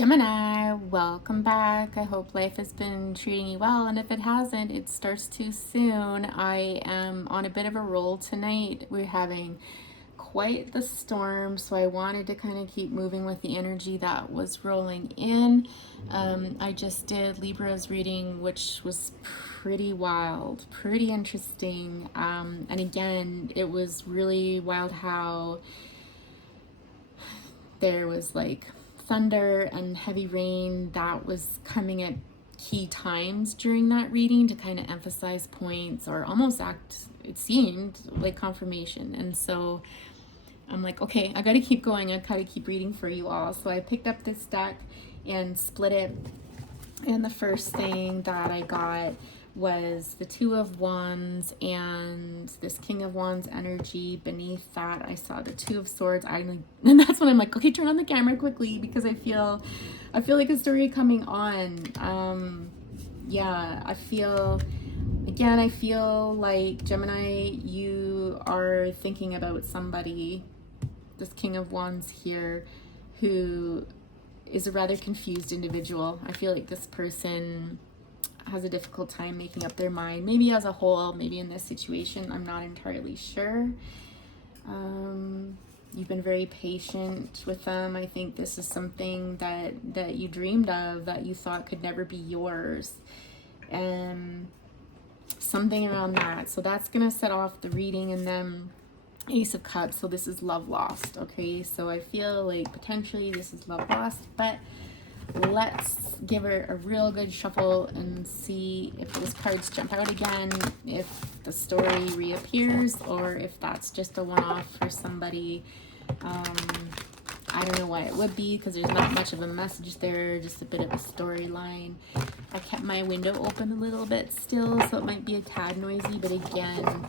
Gemini, welcome back. I hope life has been treating you well, and if it hasn't, it starts too soon. I am on a bit of a roll tonight. We're having quite the storm, so I wanted to kind of keep moving with the energy that was rolling in. I just did Libra's reading, which was pretty wild, pretty interesting. And again, it was really wild how there was like thunder and heavy rain that was coming at key times during that reading to kind of emphasize points or almost act, it seemed like confirmation. And so I'm like, okay, I got to keep going. I got to keep reading for you all. So I picked up this deck and split it. And the first thing that I got was the Two of Wands and this King of Wands energy. Beneath that, I saw the Two of Swords. And that's when I'm like, okay, turn on the camera quickly because I feel like a story coming on. Yeah, I feel like Gemini, you are thinking about somebody, this King of Wands here, who is a rather confused individual. I feel like this person has a difficult time making up their mind, maybe as a whole, maybe in this situation, I'm not entirely sure. You've been very patient with them. I think this is something that you dreamed of, that you thought could never be yours, and something around that. So that's gonna set off the reading. And then Ace of Cups, so this is love lost. Okay, so I feel like potentially this is love lost, but let's give her a real good shuffle and see if those cards jump out again, if the story reappears, or if that's just a one-off for somebody. I don't know why it would be, because there's not much of a message there, just a bit of a storyline. I kept my window open a little bit still, so it might be a tad noisy, but again,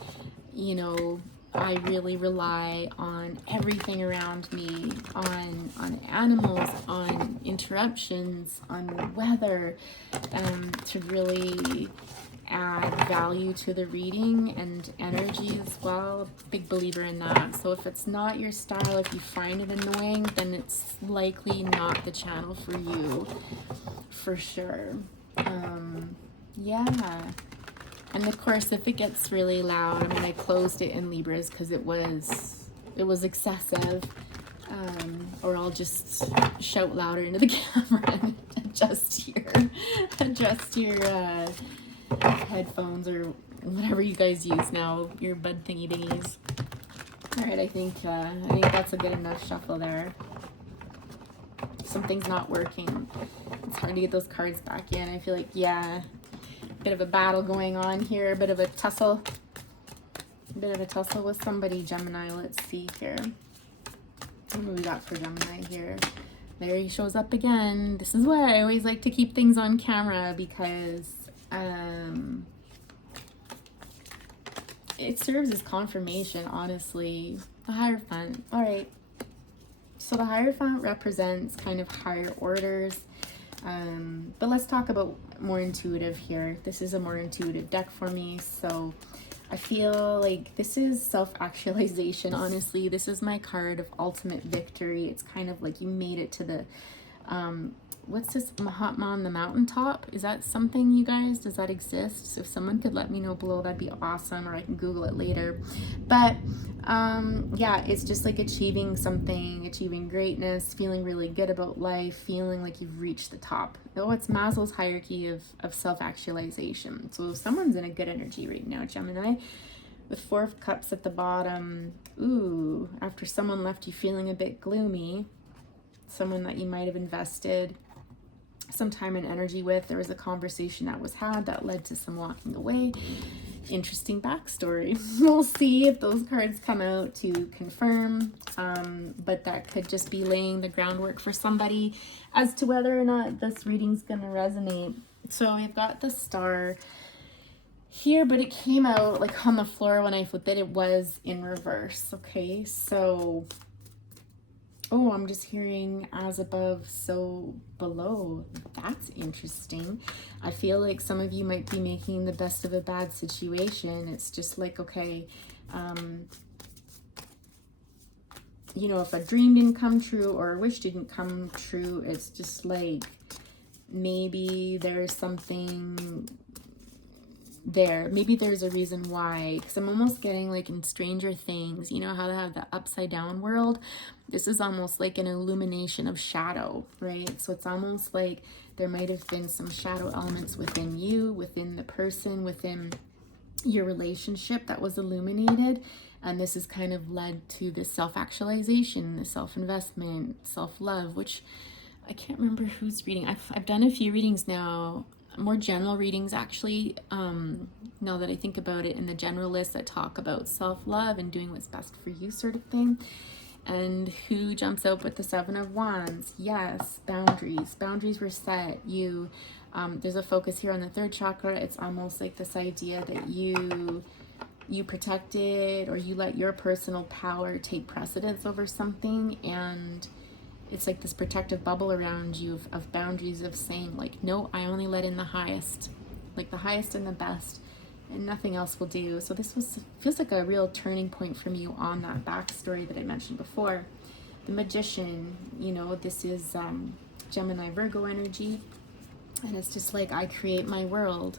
you know, I really rely on everything around me, on animals, on interruptions, on weather, to really add value to the reading and energy as well. Big believer in that. So if it's not your style, if you find it annoying, then it's likely not the channel for you, for sure. Yeah. And of course, if it gets really loud, I mean, I closed it in Libras because it was excessive. Or I'll just shout louder into the camera and adjust your headphones or whatever you guys use now, your bud thingy dingies. All right, I think that's a good enough shuffle there. Something's not working. It's hard to get those cards back in. I feel like, yeah, bit of a battle going on here, a bit of a tussle with somebody, Gemini. Let's see here. What do we got for Gemini here? There he shows up again. This is why I always like to keep things on camera, because it serves as confirmation, honestly. The Hierophant. All right. So the Hierophant represents kind of higher orders. But let's talk about more intuitive here. This is a more intuitive deck for me, so I feel like this is self-actualization, honestly. This is my card of ultimate victory. It's kind of like you made it to the, what's this, Mahatma on the mountaintop? Is that something, you guys? Does that exist? So if someone could let me know below, that'd be awesome, or I can Google it later. But yeah, it's just like achieving something, achieving greatness, feeling really good about life, feeling like you've reached the top. Oh, it's Maslow's hierarchy of self-actualization. So if someone's in a good energy right now, Gemini, with Four of Cups at the bottom, ooh, after someone left you feeling a bit gloomy, someone that you might have invested some time and energy with, there was a conversation that was had that led to some walking away. Interesting backstory. We'll see if those cards come out to confirm, but that could just be laying the groundwork for somebody as to whether or not this reading's gonna resonate. So we've got the Star here, but it came out like on the floor when I flipped it. It was in reverse. Okay, so oh, I'm just hearing as above, so below. That's interesting. I feel like some of you might be making the best of a bad situation. It's just like, okay, you know, if a dream didn't come true or a wish didn't come true, it's just like maybe there's something there. Maybe there's a reason why, because I'm almost getting like in Stranger Things, you know how they have the upside down world? This is almost like an illumination of shadow, right? So it's almost like there might have been some shadow elements within you, within the person, within your relationship that was illuminated. And this has kind of led to the self-actualization, the self-investment, self-love, which I can't remember who's reading. I've done a few readings now, more general readings actually, now that I think about it, in the general list that talk about self-love and doing what's best for you sort of thing. And who jumps out with the Seven of Wands? Yes, boundaries. Boundaries were set. You, there's a focus here on the third chakra. It's almost like this idea that you protected, or you let your personal power take precedence over something, and it's like this protective bubble around you of boundaries, of saying like, no, I only let in the highest, like the highest and the best, and nothing else will do. So this feels like a real turning point from you on that backstory that I mentioned before. The Magician, you know, this is Gemini Virgo energy, and it's just like, I create my world,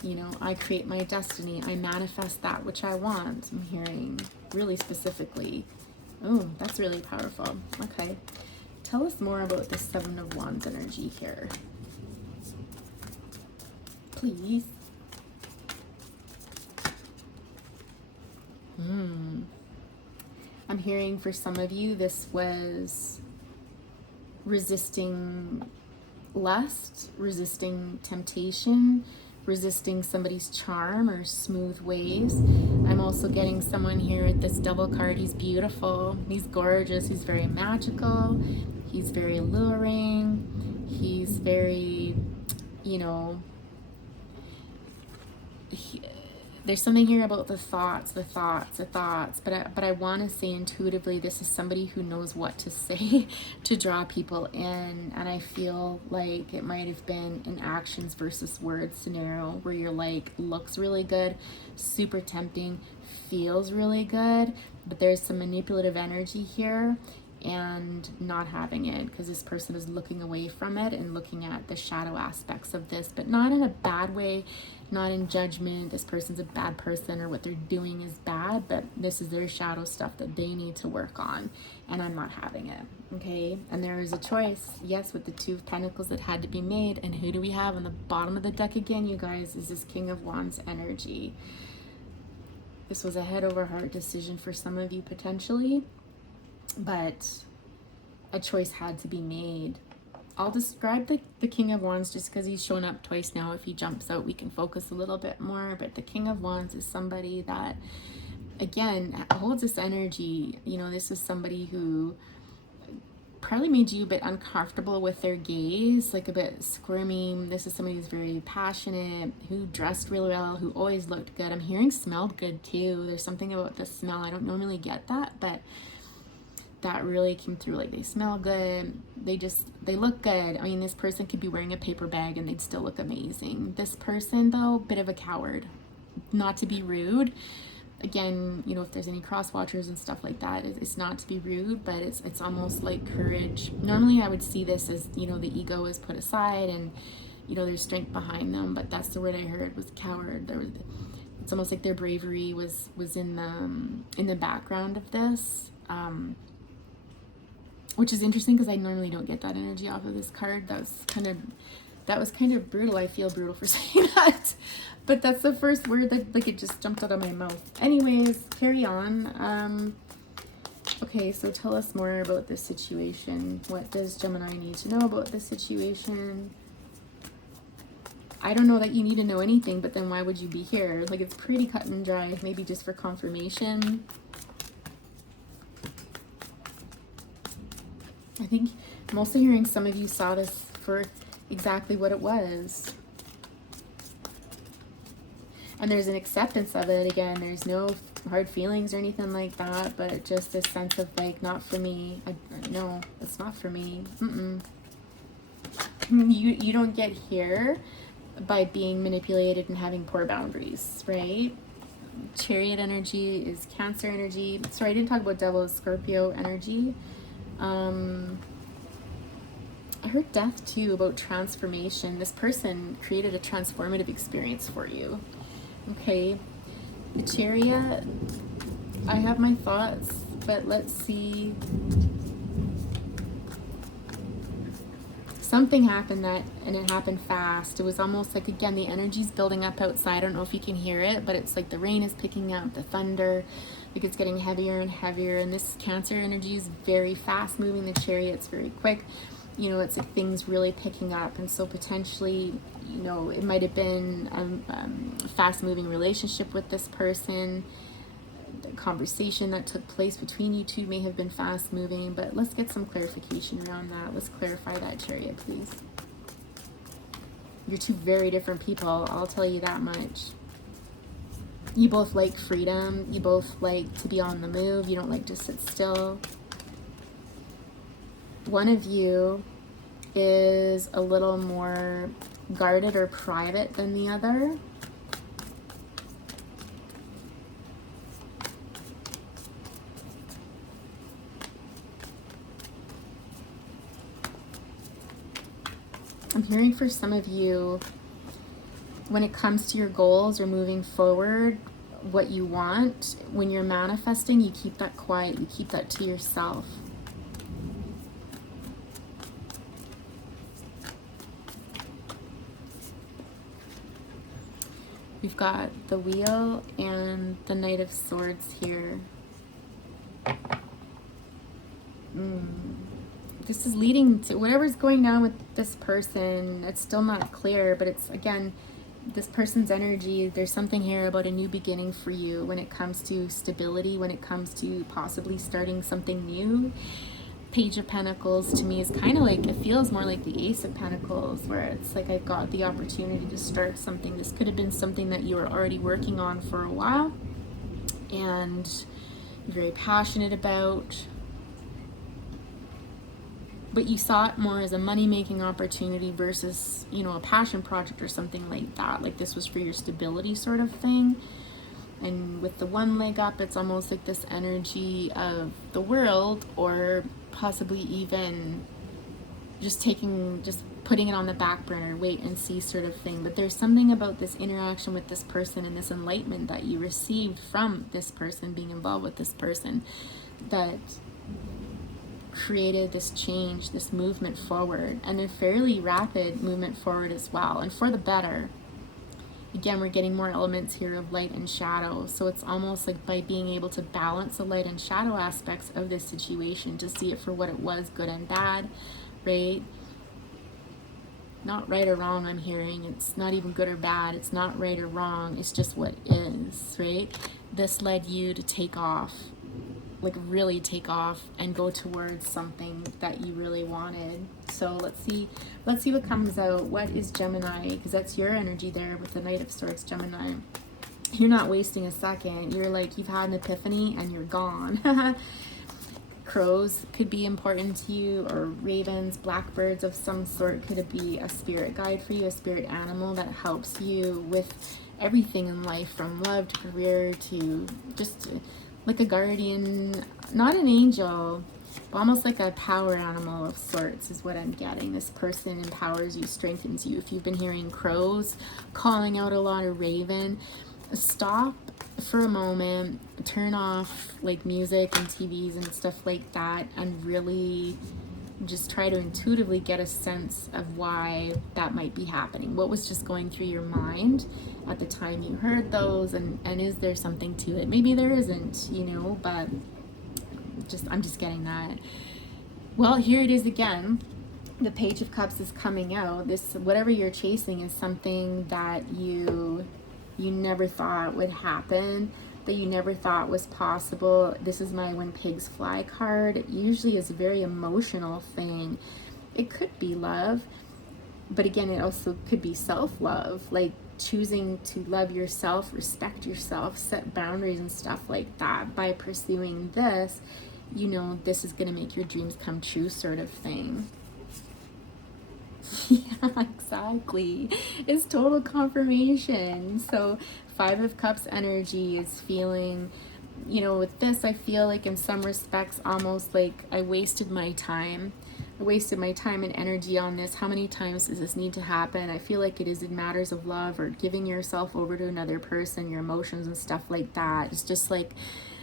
you know, I create my destiny, I manifest that which I want. I'm hearing really specifically. Oh, that's really powerful. Okay, tell us more about the Seven of Wands energy here, please. I'm hearing for some of you, this was resisting lust, resisting temptation, resisting somebody's charm or smooth ways. I'm also getting someone here with this double card. He's beautiful, he's gorgeous, he's very magical, he's very alluring, he's very, you know, there's something here about the thoughts, but I want to say intuitively, this is somebody who knows what to say to draw people in. And I feel like it might have been an actions versus words scenario, where you're like, looks really good, super tempting, feels really good, but there's some manipulative energy here, and not having it, because this person is looking away from it and looking at the shadow aspects of this, but not in a bad way, not in judgment, this person's a bad person or what they're doing is bad, but this is their shadow stuff that they need to work on, and I'm not having it. Okay, and there is a choice, yes, with the Two of Pentacles that had to be made. And who do we have on the bottom of the deck again, you guys? Is this King of Wands energy. This was a head over heart decision for some of you potentially, but a choice had to be made. I'll describe the King of Wands just because he's shown up twice now. If he jumps out, we can focus a little bit more. But the King of Wands is somebody that, again, holds this energy. You know, this is somebody who probably made you a bit uncomfortable with their gaze, like a bit squirmy. This is somebody who's very passionate, who dressed really well, who always looked good. I'm hearing smelled good too. There's something about the smell. I don't normally get that, but that really came through. Like, they smell good, they look good. I mean, this person could be wearing a paper bag and they'd still look amazing. This person though, bit of a coward, not to be rude. Again, you know, if there's any cross watchers and stuff like that, it's not to be rude, but it's almost like courage. Normally I would see this as, you know, the ego is put aside and, you know, there's strength behind them, but that's the word I heard, was coward. It's almost like their bravery was in the background of this. Which is interesting because I normally don't get that energy off of this card. That was kind of brutal. I feel brutal for saying that, but that's the first word that, like, it just jumped out of my mouth. Anyways, carry on. Okay, so tell us more about this situation. What does Gemini need to know about this situation? I don't know that you need to know anything, but then why would you be here? Like, it's pretty cut and dry. Maybe just for confirmation. I think I'm also hearing some of you saw this for exactly what it was. And there's an acceptance of it. Again, there's no hard feelings or anything like that, but just this sense of like, not for me. No, it's not for me. You don't get here by being manipulated and having poor boundaries, right? Chariot energy is Cancer energy. Sorry, I didn't talk about Devil, is Scorpio energy. I heard death too, about transformation. This person created a transformative experience for you. Okay, the Chariot, I have my thoughts, but let's see. Something happened and it happened fast. It was almost like, again, the energy's building up outside. I don't know if you can hear it, but it's like the rain is picking up, the thunder, like it's getting heavier and heavier. And this Cancer energy is very fast moving. The Chariot's very quick. You know, it's like things really picking up. And so potentially, you know, it might have been a fast moving relationship with this person. The conversation that took place between you two may have been fast moving, but let's get some clarification around that. Let's clarify that, Chariot, please. You're two very different people, I'll tell you that much. You both like freedom. You both like to be on the move. You don't like to sit still. One of you is a little more guarded or private than the other. I'm hearing for some of you, when it comes to your goals or moving forward, what you want, when you're manifesting, you keep that quiet, you keep that to yourself. We've got the Wheel and the Knight of Swords here. This is leading to whatever's going on with this person. It's still not clear, but it's, again, this person's energy. There's something here about a new beginning for you when it comes to stability, when it comes to possibly starting something new. Page of Pentacles to me is kind of like, it feels more like the Ace of Pentacles, where it's like I've got the opportunity to start something. This could have been something that you were already working on for a while and you're very passionate about, but you saw it more as a money-making opportunity versus, you know, a passion project or something like that. Like this was for your stability sort of thing. And with the one leg up, it's almost like this energy of the world, or possibly even just putting it on the back burner, wait and see sort of thing. But there's something about this interaction with this person and this enlightenment that you received from this person, being involved with this person, that created this change, this movement forward, and a fairly rapid movement forward as well, and for the better. Again, we're getting more elements here of light and shadow, so it's almost like by being able to balance the light and shadow aspects of this situation, to see it for what it was, good and bad, right? Not right or wrong, I'm hearing. It's not even good or bad. It's not right or wrong. It's just what is, right? This led you to take off, like really take off and go towards something that you really wanted. So let's see what comes out. What is Gemini? Because that's your energy there with the Knight of Swords, Gemini. You're not wasting a second. You're like, you've had an epiphany and you're gone. Crows could be important to you, or ravens, blackbirds of some sort could be a spirit guide for you, a spirit animal that helps you with everything in life, from love to career to just like a guardian, not an angel, but almost like a power animal of sorts is what I'm getting. This person empowers you, strengthens you. If you've been hearing crows calling out a lot, of raven, stop for a moment, turn off like music and TVs and stuff like that, and really just try to intuitively get a sense of why that might be happening. What was just going through your mind at the time you heard those, and is there something to it? Maybe there isn't, you know, but I'm just getting that. Well, here it is again. The Page of Cups is coming out. This, whatever you're chasing, is something that you never thought would happen, that you never thought was possible. This is my When Pigs Fly card. It usually is a very emotional thing. It could be love, but again, it also could be self-love, like choosing to love yourself, respect yourself, set boundaries and stuff like that. By pursuing this, you know, this is going to make your dreams come true sort of thing. Yeah, exactly. It's total confirmation. So 5 of Cups energy is feeling, you know, with this, I feel like in some respects almost like I wasted my time. I wasted my time and energy on this. How many times does this need to happen? I feel like it is in matters of love or giving yourself over to another person, your emotions and stuff like that. It's just like,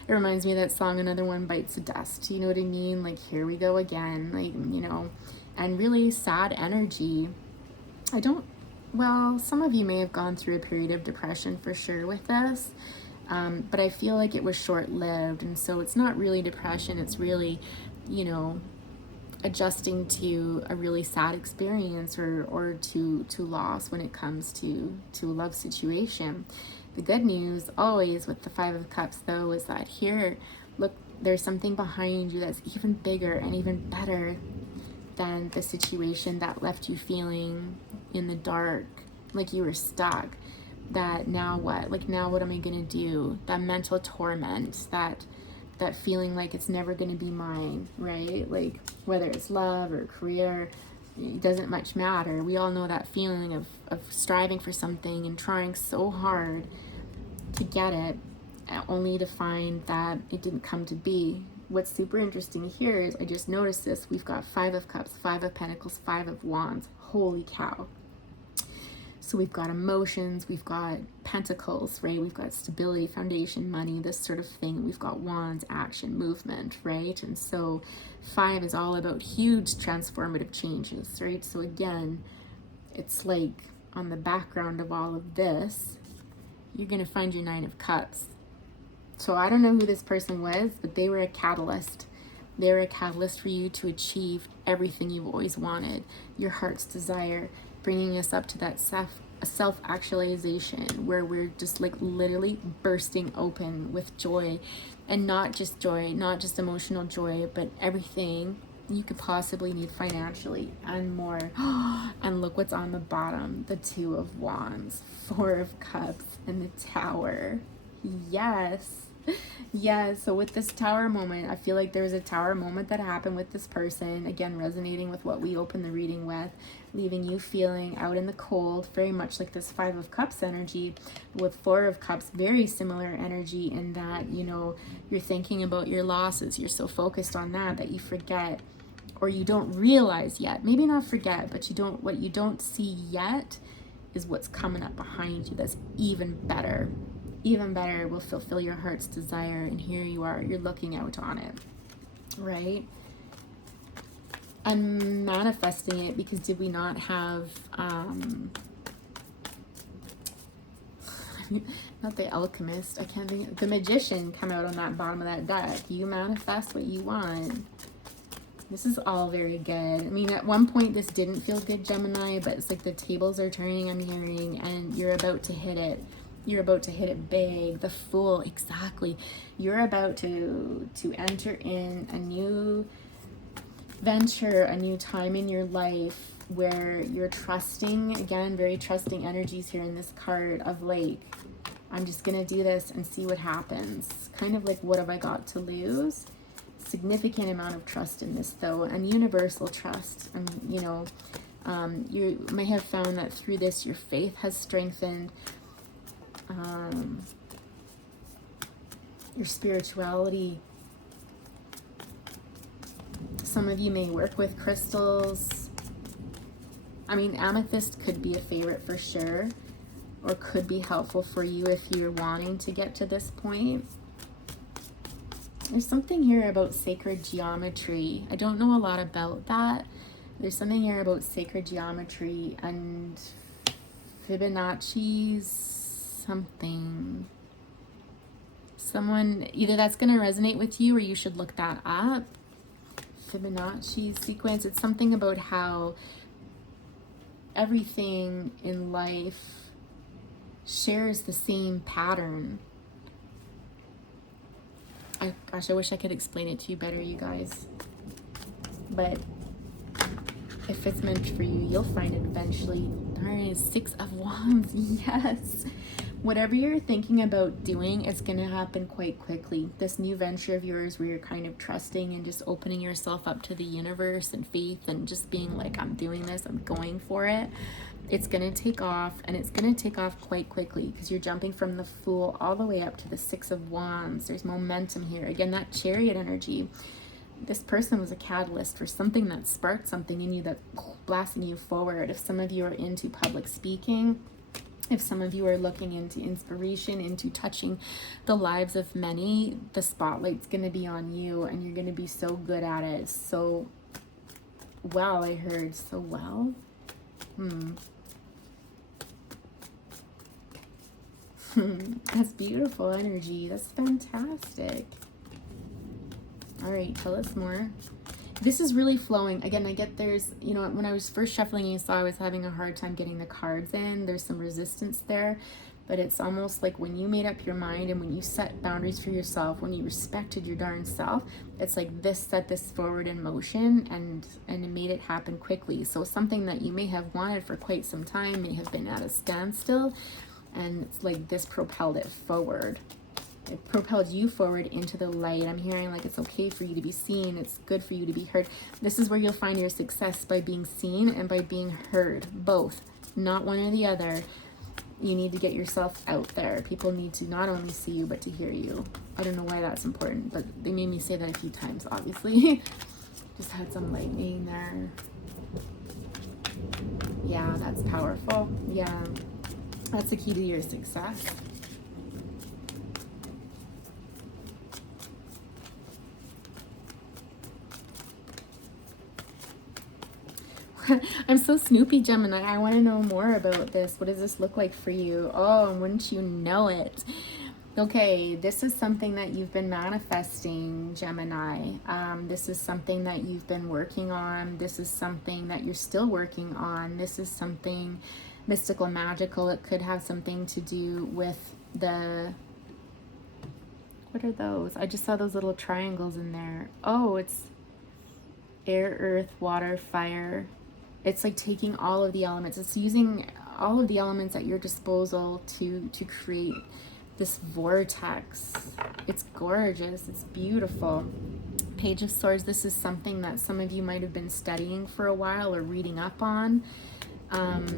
it reminds me of that song, Another One Bites the Dust. You know what I mean? Like, here we go again. Like, you know, and really sad energy. Well, some of you may have gone through a period of depression for sure with this. But I feel like it was short-lived, and so it's not really depression. It's really, you know, adjusting to a really sad experience or to loss when it comes to a love situation. The good news always with the 5 of Cups though is that here, look, there's something behind you that's even bigger and even better than the situation that left you feeling in the dark, like you were stuck. That now what? Like, now what am I gonna do? That mental torment, that feeling like it's never gonna be mine, right? Like, whether it's love or career, it doesn't much matter. We all know that feeling of striving for something and trying so hard to get it, only to find that it didn't come to be. What's super interesting here is I just noticed this. We've got 5 of Cups, 5 of Pentacles, 5 of Wands. Holy cow. So we've got emotions, we've got pentacles, right? We've got stability, foundation, money, this sort of thing. We've got wands, action, movement, right? And so 5 is all about huge transformative changes, right? So again, it's like on the background of all of this, you're going to find your 9 of Cups. So I don't know who this person was, but they were a catalyst. They were a catalyst for you to achieve everything you've always wanted, your heart's desire, bringing us up to that self-actualization where we're just like literally bursting open with joy, and not just joy, not just emotional joy, but everything you could possibly need financially and more. And look what's on the bottom, the 2 of Wands, 4 of Cups, and the Tower. Yes. Yeah, so with this Tower moment, I feel like there was a Tower moment that happened with this person, again resonating with what we opened the reading with, leaving you feeling out in the cold, very much like this 5 of Cups energy. With 4 of Cups, very similar energy in that, you know, you're thinking about your losses, you're so focused on that you forget, or you don't realize yet, maybe not forget, but what you don't see yet is what's coming up behind you that's even better. Even better, will fulfill your heart's desire, and here you are, you're looking out on it, right? I'm manifesting it because did we not have, not the Alchemist, I can't think, the Magician come out on that bottom of that deck. You manifest what you want. This is all very good. I mean, at one point this didn't feel good, Gemini, but it's like the tables are turning, I'm hearing, and you're about to hit it. You're about to hit it big. The Fool, exactly. You're about to enter in a new venture, a new time in your life where you're trusting, again, very trusting energies here in this card of like, I'm just gonna do this and see what happens. Kind of like, what have I got to lose? Significant amount of trust in this though, and universal trust. And you know, you may have found that through this your faith has strengthened. Your spirituality. Some of you may work with crystals. I mean, amethyst could be a favorite for sure, or could be helpful for you if you're wanting to get to this point. There's something here about sacred geometry. I don't know a lot about that. There's something here about sacred geometry and Fibonacci's something. Someone, either that's going to resonate with you or you should look that up. Fibonacci sequence. It's something about how everything in life shares the same pattern. Gosh, I wish I could explain it to you better, you guys. But If it's meant for you, you'll find it eventually. Darn, 6 of Wands, yes. Whatever you're thinking about doing, it's going to happen quite quickly. This new venture of yours where you're kind of trusting and just opening yourself up to the universe and faith and just being like, I'm doing this, I'm going for it. It's going to take off, and it's going to take off quite quickly because you're jumping from the Fool all the way up to the 6 of Wands. There's momentum here. Again, that Chariot energy. This person was a catalyst for something that sparked something in you that blasting you forward. If some of you are into public speaking, if some of you are looking into inspiration, into touching the lives of many, the spotlight's going to be on you, and you're going to be so good at it. So well, I heard so well. That's beautiful energy. That's fantastic. All right, tell us more. This is really flowing. Again, I get there's, you know, when I was first shuffling, you saw I was having a hard time getting the cards in. There's some resistance there, but it's almost like when you made up your mind and when you set boundaries for yourself, when you respected your darn self, it's like this set this forward in motion and it made it happen quickly. So something that you may have wanted for quite some time may have been at a standstill, and it's like this propelled it forward. It propelled you forward into the light. I'm hearing like it's okay for you to be seen. It's good for you to be heard. This is where you'll find your success, by being seen and by being heard. Both, not one or the other. You need to get yourself out there. People need to not only see you, but to hear you. I don't know why that's important, but they made me say that a few times, obviously. Just had some lightning there. Yeah, that's powerful. Yeah, that's the key to your success. I'm so Snoopy, Gemini. I want to know more about this. What does this look like for you? Oh, and wouldn't you know it? Okay, this is something that you've been manifesting, Gemini. This is something that you've been working on. This is something that you're still working on. This is something mystical, magical. It could have something to do with the... What are those? I just saw those little triangles in there. Oh, it's air, earth, water, fire. It's like taking all of the elements. It's using all of the elements at your disposal to create this vortex. It's gorgeous. It's beautiful. Page of Swords. This is something that some of you might have been studying for a while or reading up on.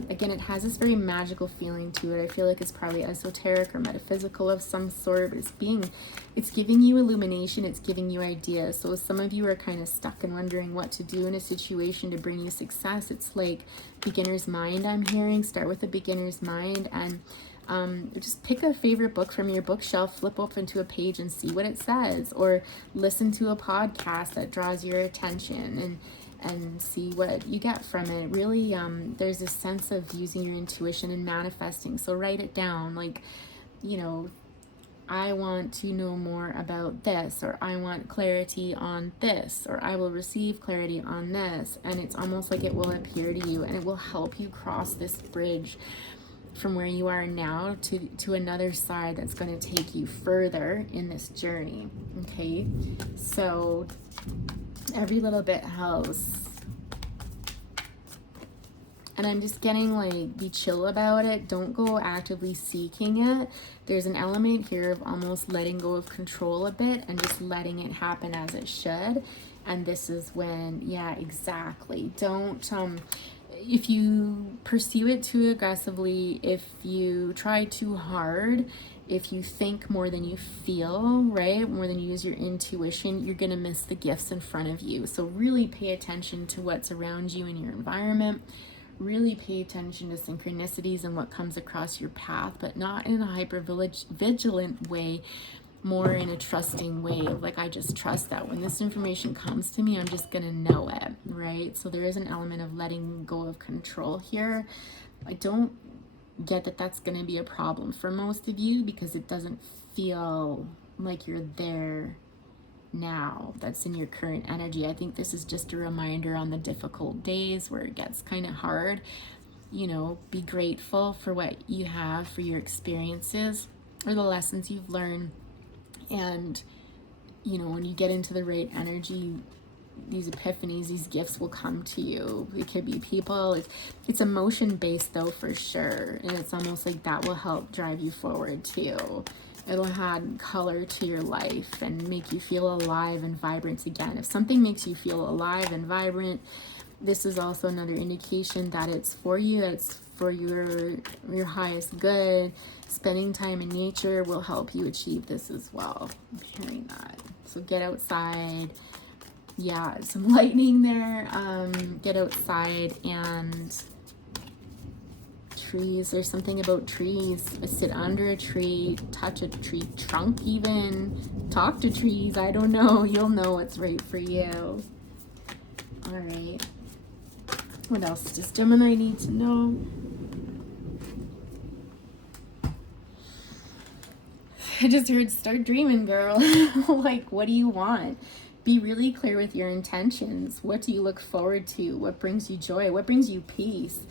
Again, it has this very magical feeling to it. I feel like it's probably esoteric or metaphysical of some sort, but it's giving you illumination. It's giving you ideas. So some of you are kind of stuck and wondering what to do in a situation to bring you success. It's like beginner's mind, I'm hearing. Start with a beginner's mind and just pick a favorite book from your bookshelf, flip open to a page and see what it says, or listen to a podcast that draws your attention and see what you get from it. Really, there's a sense of using your intuition and manifesting. So write it down, like, you know, I want to know more about this, or I want clarity on this, or I will receive clarity on this. And it's almost like it will appear to you, and it will help you cross this bridge from where you are now to another side that's going to take you further in this journey. Okay, so every little bit helps. And I'm just getting like, be chill about it. Don't go actively seeking it. There's an element here of almost letting go of control a bit and just letting it happen as it should. And this is when, yeah, exactly. Don't, if you pursue it too aggressively, if you try too hard, if you think more than you feel, right, more than you use your intuition, you're going to miss the gifts in front of you. So really pay attention to what's around you in your environment. Really pay attention to synchronicities and what comes across your path, but not in a hyper vigilant way, more in a trusting way of like, I just trust that when this information comes to me, I'm just going to know it, right? So there is an element of letting go of control here. I don't get that that's going to be a problem for most of you because it doesn't feel like you're there now. That's in your current energy. I think this is just a reminder on the difficult days where it gets kind of hard. You know, be grateful for what you have, for your experiences or the lessons you've learned. And, you know, when you get into the right energy, these epiphanies, these gifts will come to you. It could be people. It's emotion based though, for sure. And it's almost like that will help drive you forward too. It'll add color to your life and make you feel alive and vibrant again. If something makes you feel alive and vibrant, this is also another indication that it's for you, that it's for your highest good. Spending time in nature will help you achieve this as well. I'm hearing that. So get outside. Yeah, some lightning there. Get outside and trees. There's something about trees. Sit under a tree, touch a tree trunk even. Talk to trees. I don't know. You'll know what's right for you. All right. What else does Gemini need to know? I just heard start dreaming, girl. Like, what do you want? Be really clear with your intentions. What do you look forward to? What brings you joy? What brings you peace?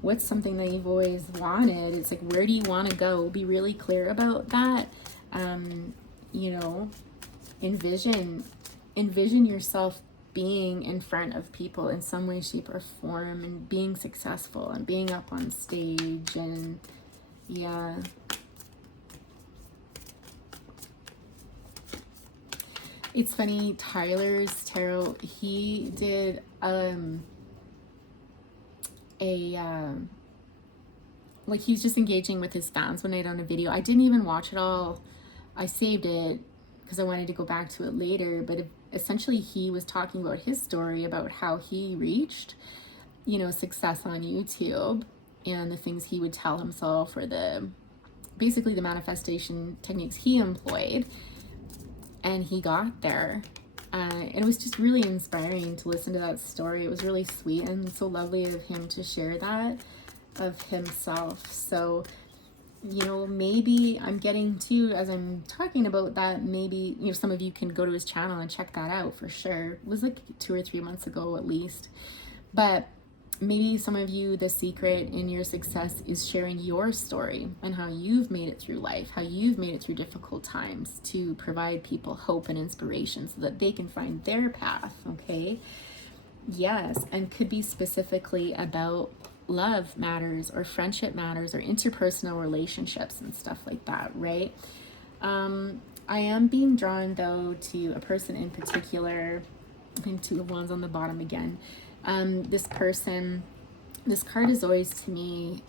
What's something that you've always wanted? It's like, where do you want to go? Be really clear about that. You know, envision yourself being in front of people in some way, shape, or form, and being successful and being up on stage. And yeah. It's funny, Tyler's tarot, he did like he's just engaging with his fans one night on a video. I didn't even watch it all. I saved it because I wanted to go back to it later, but essentially he was talking about his story about how he reached, you know, success on YouTube and the things he would tell himself, or basically the manifestation techniques he employed. And he got there. And it was just really inspiring to listen to that story. It was really sweet and so lovely of him to share that of himself. So, you know, maybe I'm getting to, as I'm talking about that, maybe, you know, some of you can go to his channel and check that out for sure. It was like 2 or 3 months ago at least. But maybe some of you, the secret in your success is sharing your story and how you've made it through life, how you've made it through difficult times to provide people hope and inspiration so that they can find their path, okay? Yes, and could be specifically about love matters or friendship matters or interpersonal relationships and stuff like that, right? I am being drawn though to a person in particular. I think 2 of Wands on the bottom again. This person, this card is always to me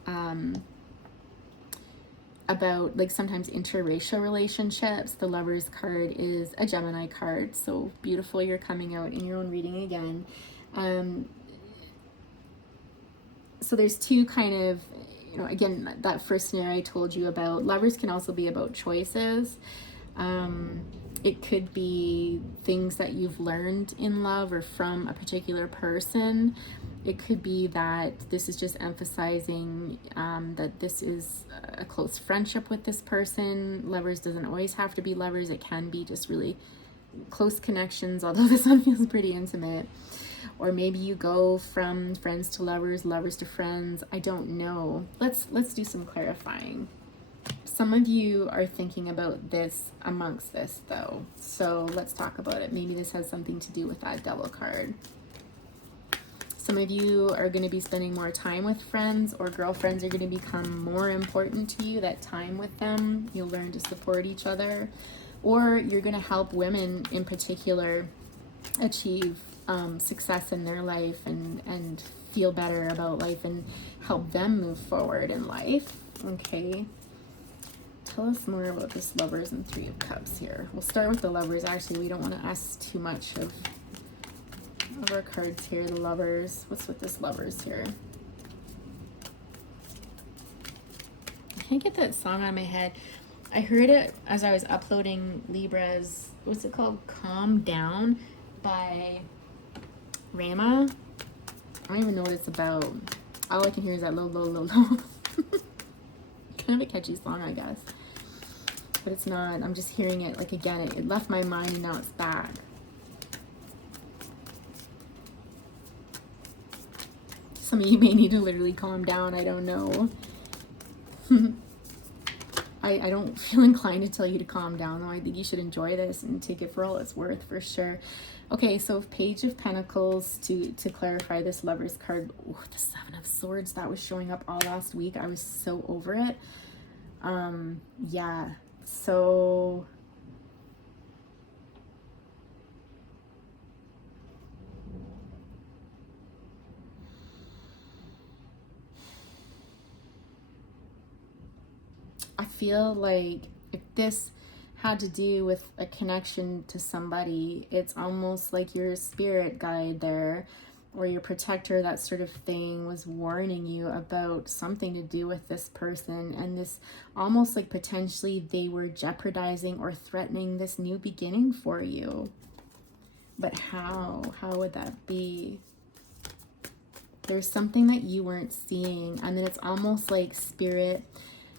about like sometimes interracial relationships. The Lovers card is a Gemini card, so beautiful. You're coming out in your own reading again. So there's 2 kind of, you know, again, that first scenario I told you about. Lovers can also be about choices. It could be things that you've learned in love or from a particular person. It could be that this is just emphasizing that this is a close friendship with this person. Lovers doesn't always have to be lovers. It can be just really close connections, although this one feels pretty intimate. Or maybe you go from friends to lovers, lovers to friends. I don't know. Let's do some clarifying. Some of you are thinking about this amongst this though, so let's talk about it. Maybe this has something to do with that Devil card. Some of you are going to be spending more time with friends, or girlfriends are going to become more important to you, that time with them. You'll learn to support each other, or you're going to help women in particular achieve success in their life and feel better about life and help them move forward in life. Okay. Tell us more about this Lovers and 3 of Cups here. We'll start with the Lovers. Actually, we don't want to ask too much of our cards here. The Lovers. What's with this Lovers here? I can't get that song on my head. I heard it as I was uploading Libra's, what's it called? Calm Down by Rama. I don't even know what it's about. All I can hear is that low, low, low, low. Kind of a catchy song, I guess. But it's not. I'm just hearing it like again. It left my mind and now it's back. Some of you may need to literally calm down. I don't know. I don't feel inclined to tell you to calm down, though. I think you should enjoy this and take it for all it's worth, for sure. Okay, so Page of Pentacles, to clarify this Lover's card. Ooh, the Seven of Swords, that was showing up all last week. I was so over it. Yeah, so I feel like if this had to do with a connection to somebody, it's almost like your spirit guide there, or your protector, that sort of thing, was warning you about something to do with this person, and this almost like potentially they were jeopardizing or threatening this new beginning for you. But how would that be? There's something that you weren't seeing, and then it's almost like spirit,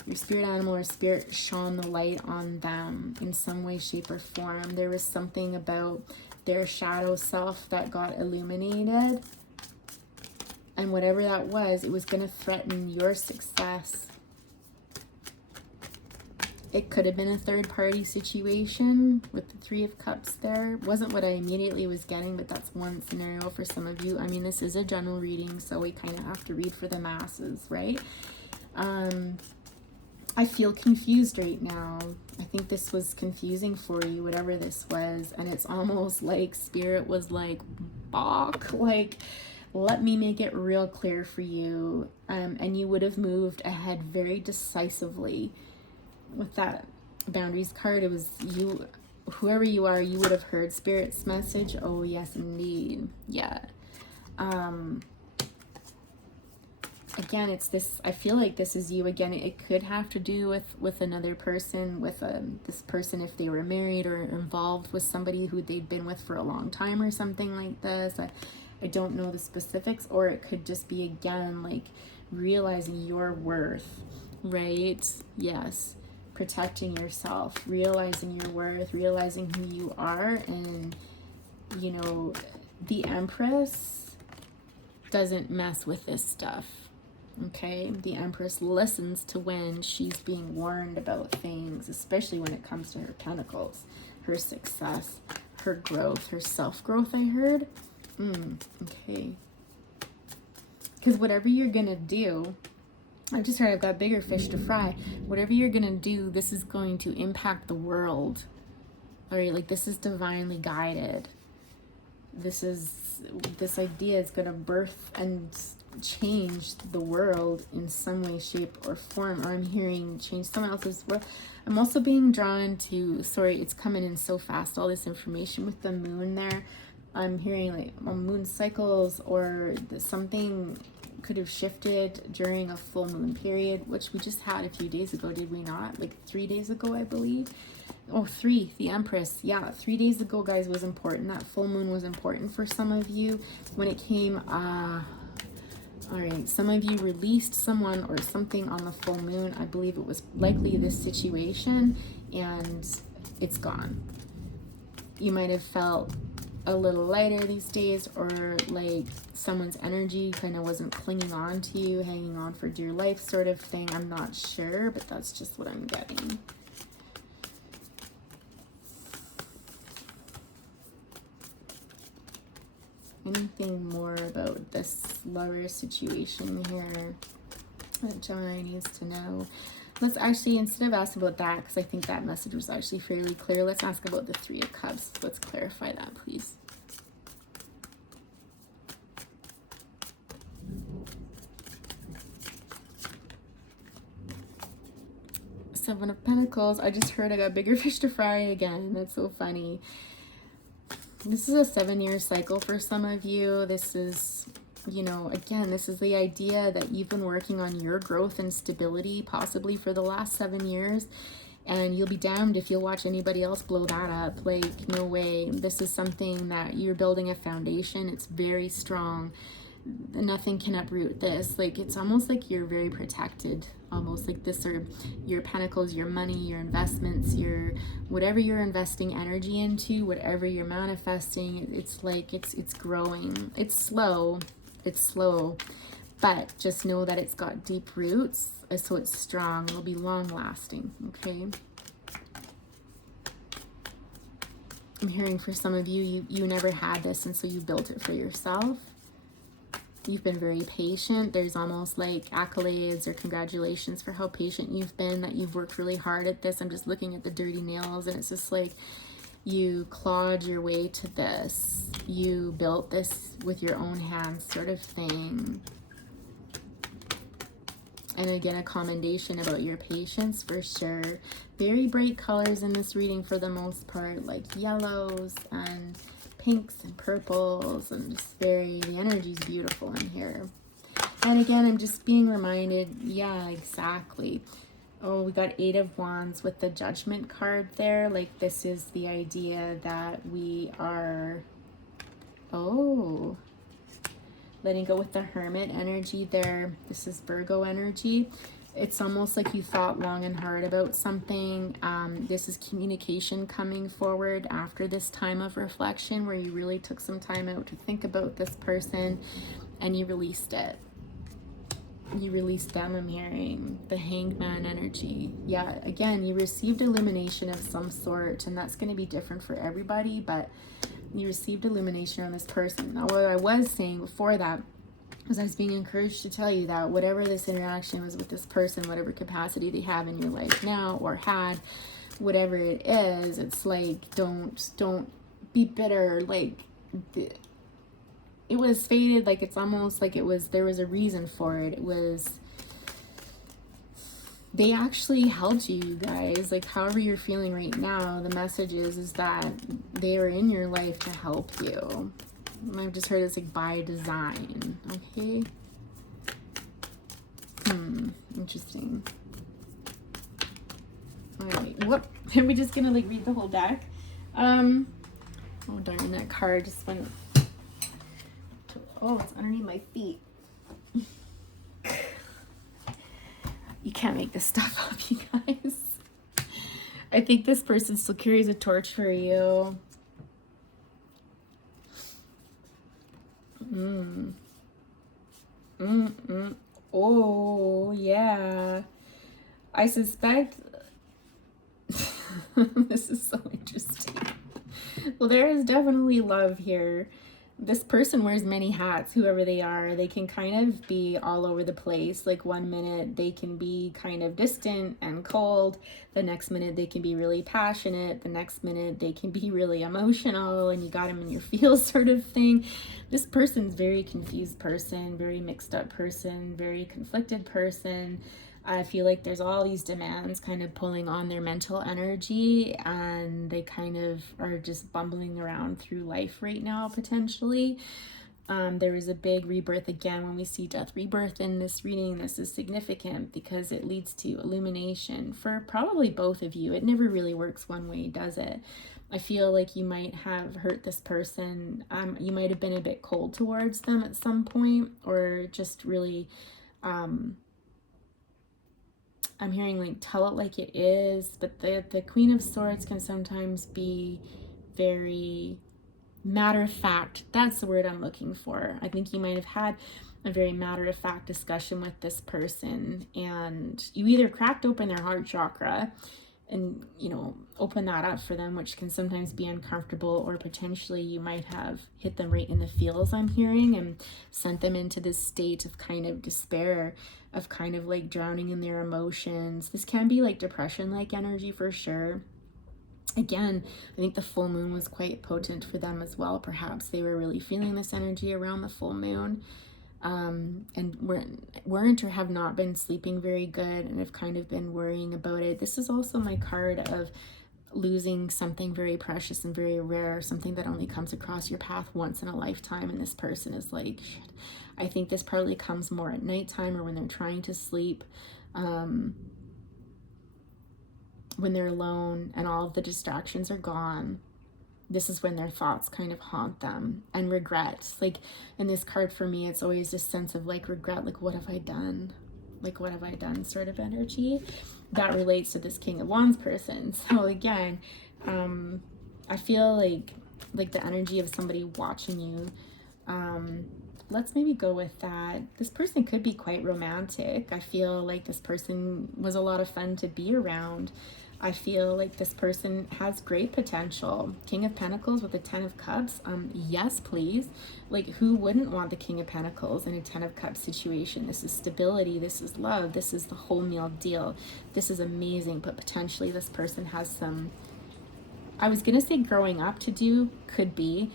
your spirit animal or spirit, shone the light on them in some way, shape, or form. There was something about their shadow self that got illuminated, and whatever that was, it was going to threaten your success. It could have been a third-party situation with the Three of Cups there. Wasn't what I immediately was getting, but that's one scenario for some of you. I mean, this is a general reading, so we kind of have to read for the masses, right? I feel confused right now. I think this was confusing for you, whatever this was. And it's almost like spirit was like, Bach, like, let me make it real clear for you. And you would have moved ahead very decisively with that boundaries card. It was you, whoever you are, you would have heard spirit's message. Oh, yes, indeed. Yeah. Again, it's this, I feel like this is you again. It could have to do with another person, with this person, if they were married or involved with somebody who they'd been with for a long time or something like this. I don't know the specifics, or it could just be, again, like realizing your worth, right? Yes. Protecting yourself, realizing your worth, realizing who you are. And, you know, the Empress doesn't mess with this stuff. Okay, the Empress listens to when she's being warned about things, especially when it comes to her pentacles, her success, her growth, her self-growth, I heard. Okay. Because whatever you're gonna do, I just heard I've got bigger fish to fry. Whatever you're gonna do, this is going to impact the world. All right, like this is divinely guided. This idea is gonna birth and change the world in some way, shape, or form. Or I'm hearing change someone else's world. I'm also being drawn to, sorry, it's coming in so fast, all this information with the moon there. I'm hearing like moon cycles, or something could have shifted during a full moon period, which we just had a few days ago, did we not? Like 3 days ago, I believe. Oh, 3, the Empress. Yeah, 3 days ago, guys, was important. That full moon was important for some of you when it came. All right, some of you released someone or something on the full moon. I believe it was likely this situation, and it's gone. You might have felt a little lighter these days, or like someone's energy kind of wasn't clinging on to you, hanging on for dear life sort of thing. I'm not sure, but that's just what I'm getting. Anything more about this lover situation here that Gemini needs to know? Let's actually, instead of asking about that, because I think that message was actually fairly clear, let's ask about the Three of Cups. Let's clarify that, please. Seven of Pentacles. I just heard I got bigger fish to fry again. That's so funny. This is a 7-year cycle for some of you. This is, you know, again, this is the idea that you've been working on your growth and stability possibly for the last 7 years, and you'll be damned if you'll watch anybody else blow that up. Like, no way. This is something that you're building a foundation. It's very strong. Nothing can uproot this. Like, it's almost like you're very protected, almost like this, or your pentacles, your money, your investments, your whatever you're investing energy into, whatever you're manifesting, it's like it's growing. It's slow, but just know that it's got deep roots, so it's strong. It'll be long lasting, okay? I'm hearing for some of you, you never had this, and so you built it for yourself. You've been very patient. There's almost like accolades or congratulations for how patient you've been, that you've worked really hard at this. I'm just looking at the dirty nails, and it's just like you clawed your way to this. You built this with your own hands, sort of thing. And again, a commendation about your patience for sure. Very bright colors in this reading for the most part, like yellows and pinks and purples, and just the energy's beautiful in here. And again, I'm just being reminded, yeah, exactly. Oh, we got 8 of Wands with the Judgment card there. Like, this is the idea that we are, letting go with the Hermit energy there. This is Virgo energy. It's almost like you thought long and hard about something. This is communication coming forward after this time of reflection, where you really took some time out to think about this person and you released it. You released them. I'm hearing the Hanged Man energy. Yeah, again, you received illumination of some sort, and that's going to be different for everybody, but you received illumination on this person. Now, what I was saying before that was I was being encouraged to tell you that whatever this interaction was with this person, whatever capacity they have in your life now or had, whatever it is, it's like, don't be bitter. Like, it was fated. Like, it's almost like there was a reason for it. It was, they actually helped you guys. Like, however you're feeling right now, the message is that they are in your life to help you. I've just heard it's like by design. Okay. Interesting. All right. Whoop. Are we just gonna like read the whole deck? Oh darn, that card just went. Oh, it's underneath my feet. You can't make this stuff up, you guys. I think this person still carries a torch for you. Oh, yeah. I suspect this is so interesting. Well, there is definitely love here. This person wears many hats, whoever they are. They can kind of be all over the place. Like, one minute they can be kind of distant and cold. The next minute they can be really passionate. The next minute they can be really emotional and you got them in your feels, sort of thing. This person's very confused person, very mixed up person, very conflicted person. I feel like there's all these demands kind of pulling on their mental energy, and they kind of are just bumbling around through life right now, potentially. There is a big rebirth again. When we see death rebirth in this reading, this is significant because it leads to illumination for probably both of you. It never really works one way, does it? I feel like you might have hurt this person. You might have been a bit cold towards them at some point, or just really... I'm hearing like tell it like it is, but the Queen of Swords can sometimes be very matter of fact. That's the word I'm looking for. I think you might have had a very matter of fact discussion with this person, and you either cracked open their heart chakra and, you know, open that up for them, which can sometimes be uncomfortable, or potentially you might have hit them right in the feels, I'm hearing, and sent them into this state of kind of despair, of kind of like drowning in their emotions. This can be like depression-like energy for sure. Again, I think the full moon was quite potent for them as well. Perhaps they were really feeling this energy around the full moon, and weren't or have not been sleeping very good, and have kind of been worrying about it. This is also my card of losing something very precious and very rare, something that only comes across your path once in a lifetime, and this person is like, shit. I think this probably comes more at nighttime or when they're trying to sleep, when they're alone and all of the distractions are gone. This is when their thoughts kind of haunt them, and regret. Like, in this card for me, it's always this sense of like regret, like what have I done? Like, what have I done sort of energy that relates to this King of Wands person. So again, I feel like the energy of somebody watching you, let's maybe go with that. This person could be quite romantic. I feel like this person was a lot of fun to be around. I feel like this person has great potential. King of Pentacles with the Ten of Cups. Yes, please. Like, who wouldn't want the King of Pentacles in a Ten of Cups situation? This is stability. This is love. This is the whole meal deal. This is amazing. But potentially this person has some, I was going to say growing up to do, could be,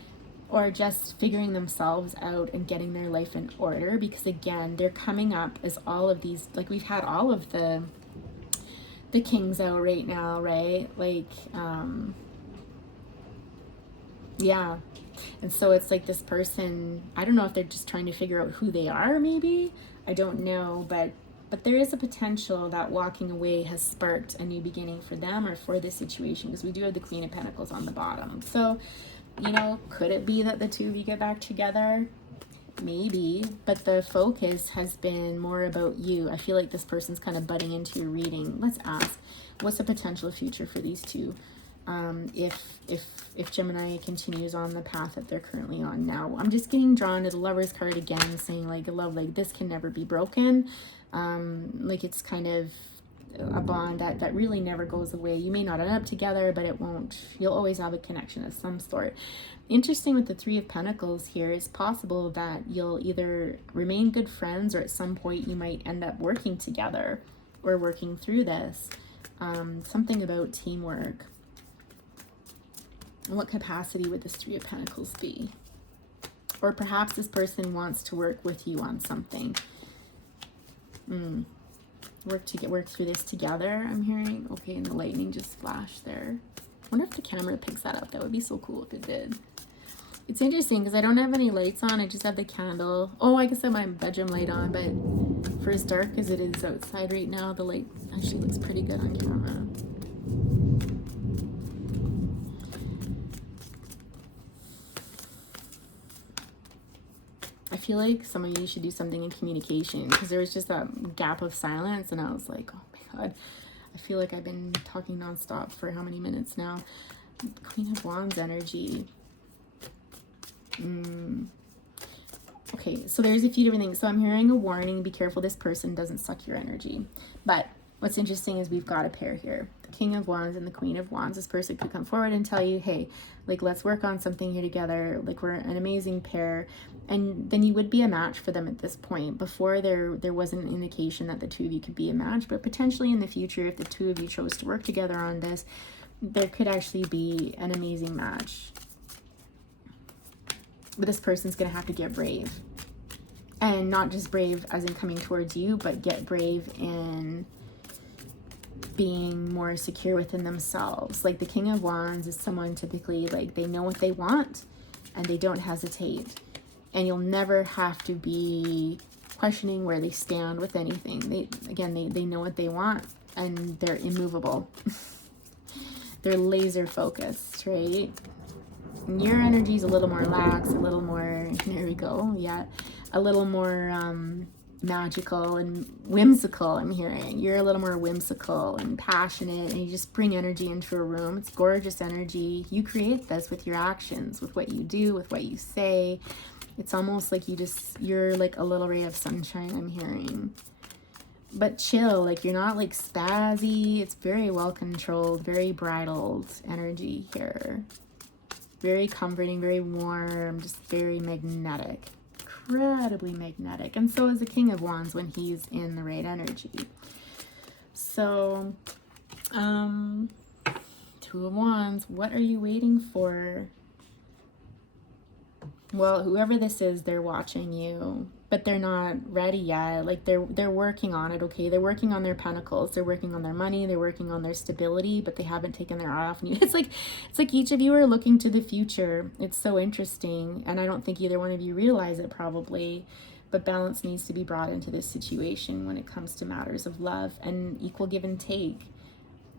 or just figuring themselves out and getting their life in order. Because again, they're coming up as all of these, like we've had all of the kings out right now, right? Like, yeah. And so it's like this person, I don't know if they're just trying to figure out who they are, maybe. I don't know, but there is a potential that walking away has sparked a new beginning for them or for this situation, because we do have the Queen of Pentacles on the bottom. So, you know, could it be that the two of you get back together? Maybe, but the focus has been more about you. I feel like this person's kind of butting into your reading. Let's ask, what's the potential future for these two? If Gemini continues on the path that they're currently on now. I'm just getting drawn to the Lover's card again, saying like love, like this can never be broken. Like it's kind of a bond that really never goes away. You may not end up together, but it won't. You'll always have a connection of some sort. Interesting with the Three of Pentacles here, it's possible that you'll either remain good friends or at some point you might end up working together or working through this. Something about teamwork. And what capacity would this Three of Pentacles be? Or perhaps this person wants to work with you on something. Work through this together, I'm hearing. Okay, and the lightning just flashed there. I wonder if the camera picks that up. That would be so cool if it did. It's interesting because I don't have any lights on. I just have the candle. Oh, I guess I have my bedroom light on, but for as dark as it is outside right now, the light actually looks pretty good on camera. I feel like some of you should do something in communication, because there was just that gap of silence and I was like, oh my God, I feel like I've been talking nonstop for how many minutes now? Queen of Wands energy. Okay, so there's a few different things. So I'm hearing a warning, be careful this person doesn't suck your energy. But what's interesting is we've got a pair here, the King of Wands and the Queen of Wands. This person could come forward and tell you, hey, like, let's work on something here together. Like, we're an amazing pair. And then you would be a match for them at this point. Before, there wasn't an indication that the two of you could be a match, but potentially in the future, if the two of you chose to work together on this, there could actually be an amazing match. But this person's going to have to get brave. And not just brave as in coming towards you, but get brave in being more secure within themselves. Like the King of Wands is someone typically, like, they know what they want and they don't hesitate. And you'll never have to be questioning where they stand with anything. They know what they want and they're immovable. They're laser focused, right? And your energy is a little more lax, a little more, there we go, yeah, a little more magical and whimsical, I'm hearing. You're a little more whimsical and passionate, and you just bring energy into a room. It's gorgeous energy. You create this with your actions, with what you do, with what you say. It's almost like you're like a little ray of sunshine, I'm hearing. But chill, like you're not like spazzy. It's very well controlled, very bridled energy here. Very comforting, very warm, just very magnetic. Incredibly magnetic. And so is the King of Wands when he's in the right energy. So, Two of Wands, what are you waiting for? Well, whoever this is, they're watching you, but they're not ready yet. Like they're working on it, okay? They're working on their pentacles. They're working on their money. They're working on their stability, but they haven't taken their eye off you. It's like each of you are looking to the future. It's so interesting, and I don't think either one of you realize it probably, but balance needs to be brought into this situation when it comes to matters of love and equal give and take.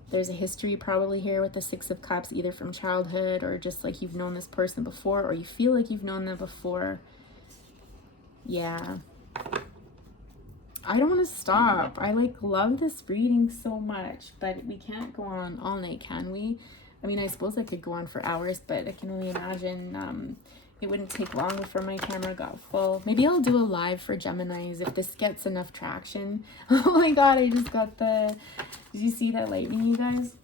There's a history probably here with the Six of Cups, either from childhood or just like you've known this person before, or you feel like you've known them before. Yeah. I don't want to stop. I like love this reading so much, but we can't go on all night, can we? I mean, I suppose I could go on for hours, but I can only imagine It wouldn't take long before my camera got full. Maybe I'll do a live for Geminis if this gets enough traction. Oh my god, I just got the... Did you see that lightning, you guys?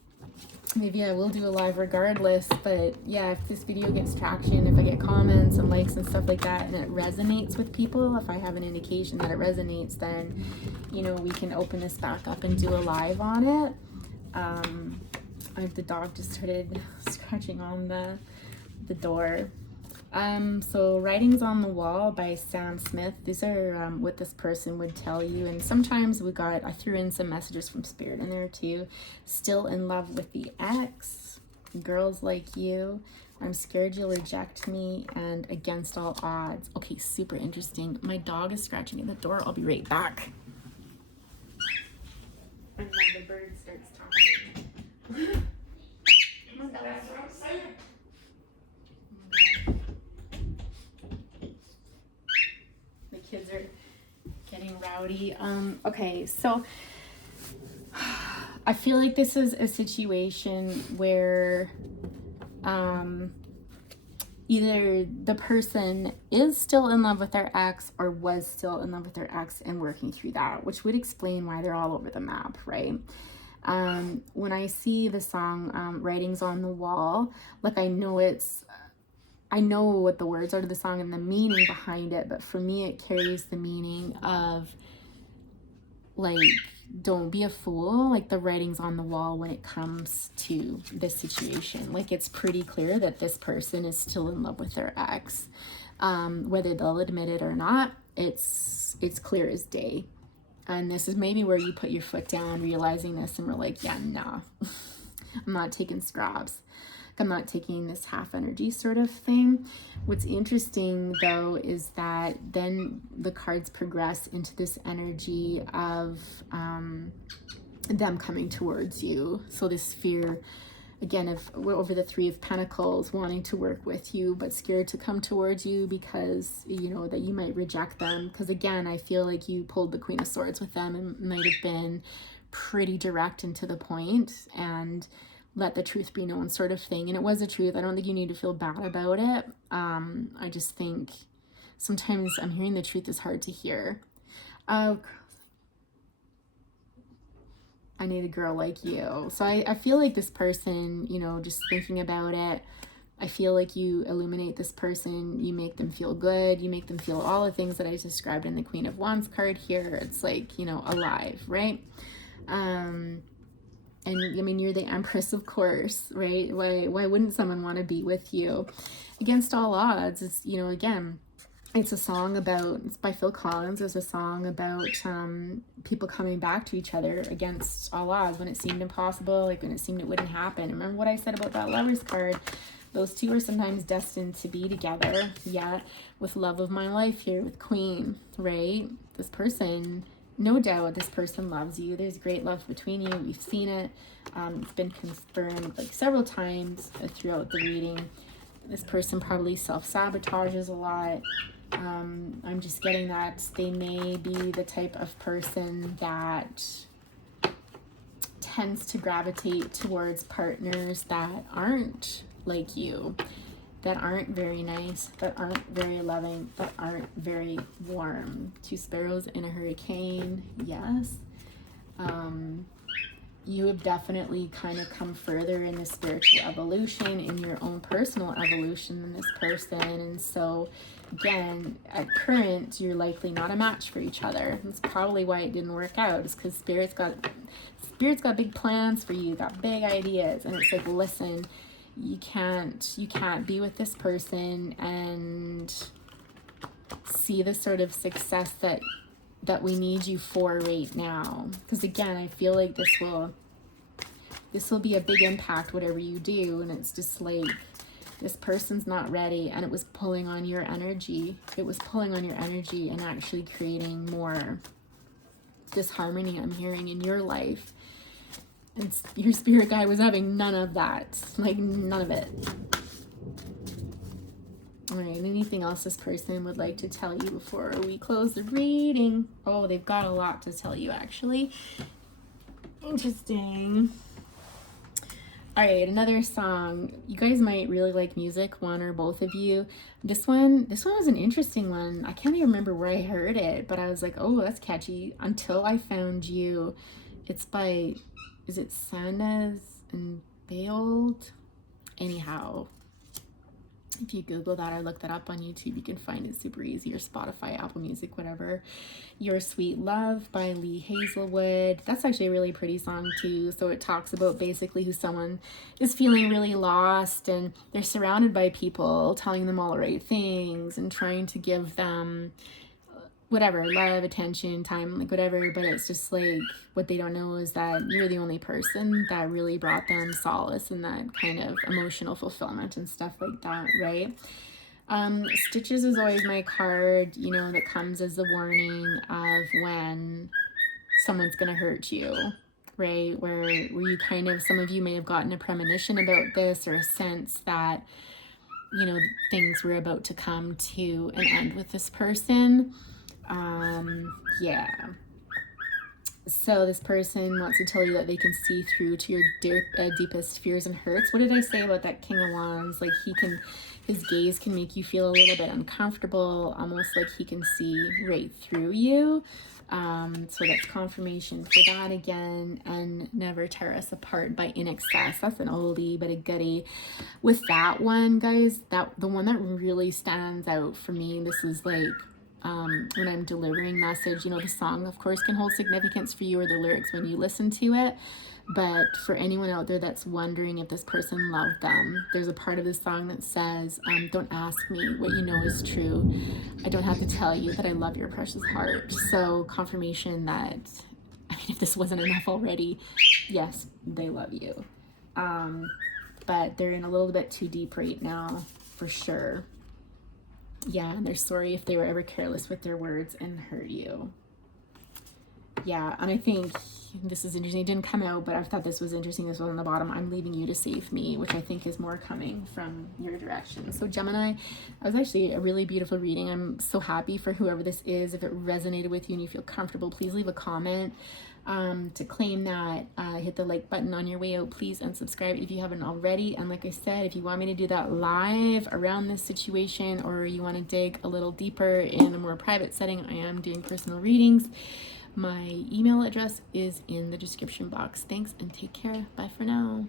Maybe I will do a live regardless, but yeah, if this video gets traction, if I get comments and likes and stuff like that, and it resonates with people, if I have an indication that it resonates, then, you know, we can open this back up and do a live on it. The dog just started scratching on the door. So Writings on the Wall by Sam Smith. These are what this person would tell you. And sometimes I threw in some messages from Spirit in there too. Still in love with the ex. Girls like you. I'm scared you'll reject me. And against all odds. Okay, super interesting. My dog is scratching at the door. I'll be right back. And then the bird starts talking. Come on, Bella. Kids are getting rowdy. Okay, so I feel like this is a situation where either the person is still in love with their ex or was still in love with their ex and working through that, which would explain why they're all over the map, right? When I see the song Writings on the Wall, like I know what the words are to the song and the meaning behind it, but for me it carries the meaning of like, don't be a fool, like the writing's on the wall when it comes to this situation. Like it's pretty clear that this person is still in love with their ex. Whether they'll admit it or not, it's clear as day. And this is maybe where you put your foot down, realizing this, and we're like, yeah, nah, I'm not taking scraps. I'm not taking this half energy sort of thing. What's interesting though is that then the cards progress into this energy of them coming towards you. So this fear, again, we're over the Three of Pentacles, wanting to work with you but scared to come towards you because you know that you might reject them. Because again, I feel like you pulled the Queen of Swords with them and might have been pretty direct and to the point and let the truth be known sort of thing. And it was the truth. I don't think you need to feel bad about it. I just think sometimes I'm hearing the truth is hard to hear. I need a girl like you. So I feel like this person, you know, just thinking about it, I feel like you illuminate this person, you make them feel good, you make them feel all the things that I described in the Queen of Wands card here. It's like, you know, alive, right? And I mean, you're the Empress, of course, right? Why wouldn't someone want to be with you? Against all odds, it's, you know, again, it's a song about, it's by Phil Collins. It's a song about people coming back to each other against all odds when it seemed impossible, like when it seemed it wouldn't happen. Remember what I said about that Lovers card? Those two are sometimes destined to be together. Yeah, with love of my life here with Queen, right? This person, no doubt this person loves you. There's great love between you. We've seen it. It's been confirmed like several times throughout the reading. This person probably self-sabotages a lot. I'm just getting that they may be the type of person that tends to gravitate towards partners that aren't like you, that aren't very nice, that aren't very loving, that aren't very warm. Two sparrows in a hurricane, yes. You have definitely kind of come further in the spiritual evolution, in your own personal evolution than this person. And so, again, at current, you're likely not a match for each other. That's probably why it didn't work out, is because Spirit's got big plans for you, got big ideas. And it's like, listen, you can't be with this person and see the sort of success that we need you for right now. Because again, I feel like this will be a big impact whatever you do, and it's just like this person's not ready, and it was pulling on your energy. It was pulling on your energy and actually creating more disharmony, I'm hearing, in your life. And your spirit guide was having none of that, like none of it. All right, anything else this person would like to tell you before we close the reading? Oh, they've got a lot to tell you, actually. Interesting. All right, another song. You guys might really like music, one or both of you. This one was an interesting one. I can't even remember where I heard it, but I was like, oh, that's catchy. Until I Found You. It's by, is it Sanchez and Bailed? Anyhow, if you Google that or look that up on YouTube, you can find it super easy, or Spotify, Apple Music, whatever. Your Sweet Love by Lee Hazlewood. That's actually a really pretty song too. So it talks about basically who someone is feeling really lost and they're surrounded by people telling them all the right things and trying to give them whatever, love, attention, time, like whatever, but it's just like what they don't know is that you're the only person that really brought them solace and that kind of emotional fulfillment and stuff like that, right? Stitches is always my card, you know, that comes as a warning of when someone's gonna hurt you, right? Where you kind of, some of you may have gotten a premonition about this, or a sense that, you know, things were about to come to an end with this person. Yeah. So this person wants to tell you that they can see through to your deepest fears and hurts. What did I say about that King of Wands? Like his gaze can make you feel a little bit uncomfortable, almost like he can see right through you. So that's confirmation for that again. And Never Tear Us Apart by In Excess. That's an oldie but a goodie. With that one, guys, the one that really stands out for me, this is like, when I'm delivering message, you know, the song of course can hold significance for you, or the lyrics when you listen to it, but for anyone out there that's wondering if this person loved them, there's a part of the song that says, don't ask me what you know is true. I don't have to tell you that I love your precious heart. So confirmation that, I mean, if this wasn't enough already, yes, they love you. But they're in a little bit too deep right now, for sure. Yeah, and they're sorry if they were ever careless with their words and hurt you. Yeah, and I think this is interesting. It didn't come out, but I thought this was interesting as well on the bottom. I'm leaving you to save me, which I think is more coming from your direction. So Gemini, that was actually a really beautiful reading. I'm so happy for whoever this is. If it resonated with you and you feel comfortable, please leave a comment. To claim that, hit the like button on your way out, please, and subscribe if you haven't already. And like I said, if you want me to do that live around this situation, or you want to dig a little deeper in a more private setting, I am doing personal readings. My email address is in the description box. Thanks and take care. Bye for now.